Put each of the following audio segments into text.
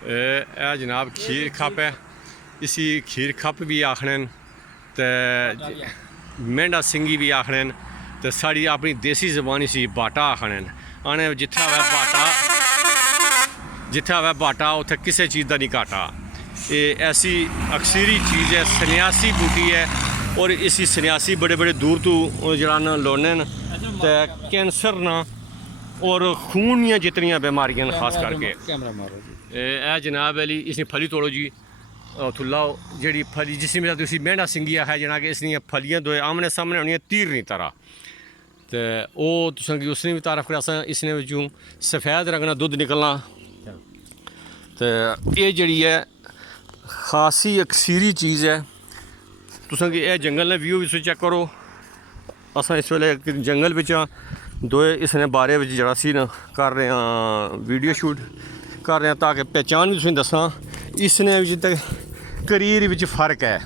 जनाब खीर खप है, इसी खीर खप भी आखने ते मेंढा सिंगी भी आखने ते साड़ी अपनी देसी जबान इसी बाटा आखने आने जिथे होवे बाटा उत्थे किसी चीज़ का नहीं घाटा। ये ऐसी अक्सरी चीज़ है, सन्यासी बूटी है और इसी सन्यासी बड़े बड़े दूर तो जरान लोने ते कैंसर ना और खून दियां जितनियां बीमारियां खास करके जनाब अली इसने फली तोड़ो जी लाओ जी फली जिसमें तुम मेंढा सिंगी आखा जना कि इसलिए फलियां दो आमने सामने होनी तीरनी तरह तो वह तुसें उसने भी तारफ करा इसने बिचों सफ़ेद रंग ना दुद्ध निकलना तो ये जी है खासी अक्सीरी चीज़ है। तुसें कि जंगल ने व्यू भी चेक करो, अस इस वेले जंगल बिचा दो इसने बारे में जरा सी न कर रहे हैं वीडियो शूट कर रहे हैं ताकि पहचान भी तुसें दसा इसने करीर विच फ़र्क है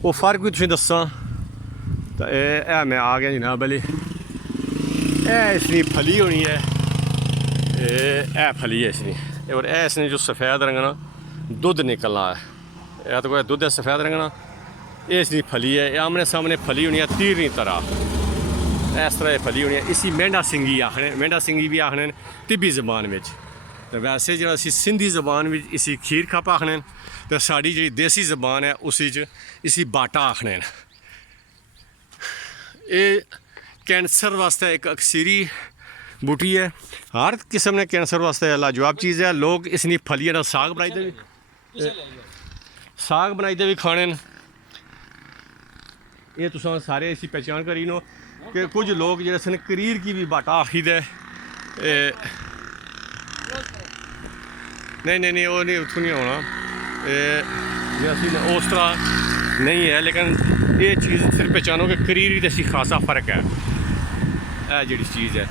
वो फ़र्क भी तुसें दसा तो मैं आ गया जनाब अली इसकी फली होनी है फली है इसकी और इसने जो सफ़ेद रंग ना दुद्ध निकलना है या तो कोई दुद्ध है सफ़ेद रंग ना ये इसकी फली है आमने सामने फली होनी है तीरनी तरह इस तरह फली होनी है। इसी मेंढा सिंगी आखने मेंढा सिंगी भी आखने तिब्बी जबान में तो वैसे जो असी सिंधी जबान में इसी खीर खप आखने तो साड़ी जी देसी जबान है उसी इसी बाटा आखने। ये कैंसर वास्ते एक अक्सरी बूटी है, हर किस्म ने कैंसर वास्ते लाजवाब चीज़ है। लोग इसकी फलियां का साग बनाई भी खाने ये तुम सारे इसी पहचान करी नो कि कुछ लोग जो करीर की भी बाटा आखी दे नहीं वो नहीं उतों नहीं होना जैसी उस तरह नहीं है लेकिन ये चीज़ सिर्फ पहचानो कि करीर ही तो खासा फ़र्क है। जी चीज़ है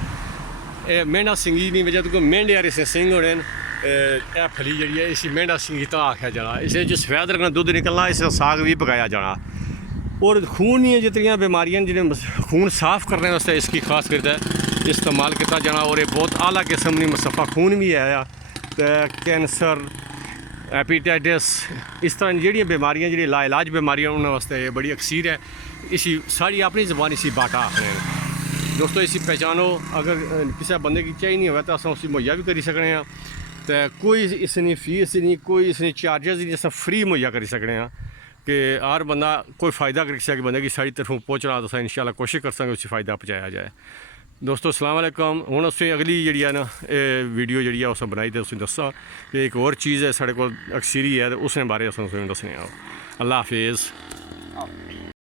ये मेंढा सिंगी नहीं वजह तो मेंढे यार इसने सिंग होने यह फली जी है इसी मेंढा सिंगी तो आख्या जाना। इसे जो सफ़ेद रंग दुद्ध निकलना इसका साग भी पकाया जाना और खून दी जितनी बीमारियां जिन्हें खून साफ़ करने वास्ते इसकी खास करके इस्तेमाल किया जाना और ये बहुत आला किस्म की मुसफ़ा खून भी है तो कैंसर हैपेटाइटिस इस तरह जी बीमारियां जी लाइलाज बीमारियां उन्होंने वास्ते ये बड़ी अक्सीर है। इसी साड़ी अपनी जबान इसी बाटा आखने दोस्तों इसी पहचानो अगर किसी बंदे की चाहिए नहीं हो तो अस उसी मुहैया भी करी सकने हैं तो कोई इसकी फीस नहीं कोई इसकी चार्जेस नहीं अस फ्री मुहैया करी सकने हैं कि हर बंदा कोई फ़ायदा करी सके बंदे की साड़ी तरफों पहुँचना तो इंशाल्लाह कोशिश कर सकें उसी फ़ायदा पहुँचाया जाए। दोस्तों अस्सलाम वालेकुम हुण असें अगली जी है ना वीडियो जी है उस बनाई तो उस दसा कि एक और चीज़ है साढ़े को अक्सरी है तो उसने बारे अस दसने अल्लाह हाफिज़।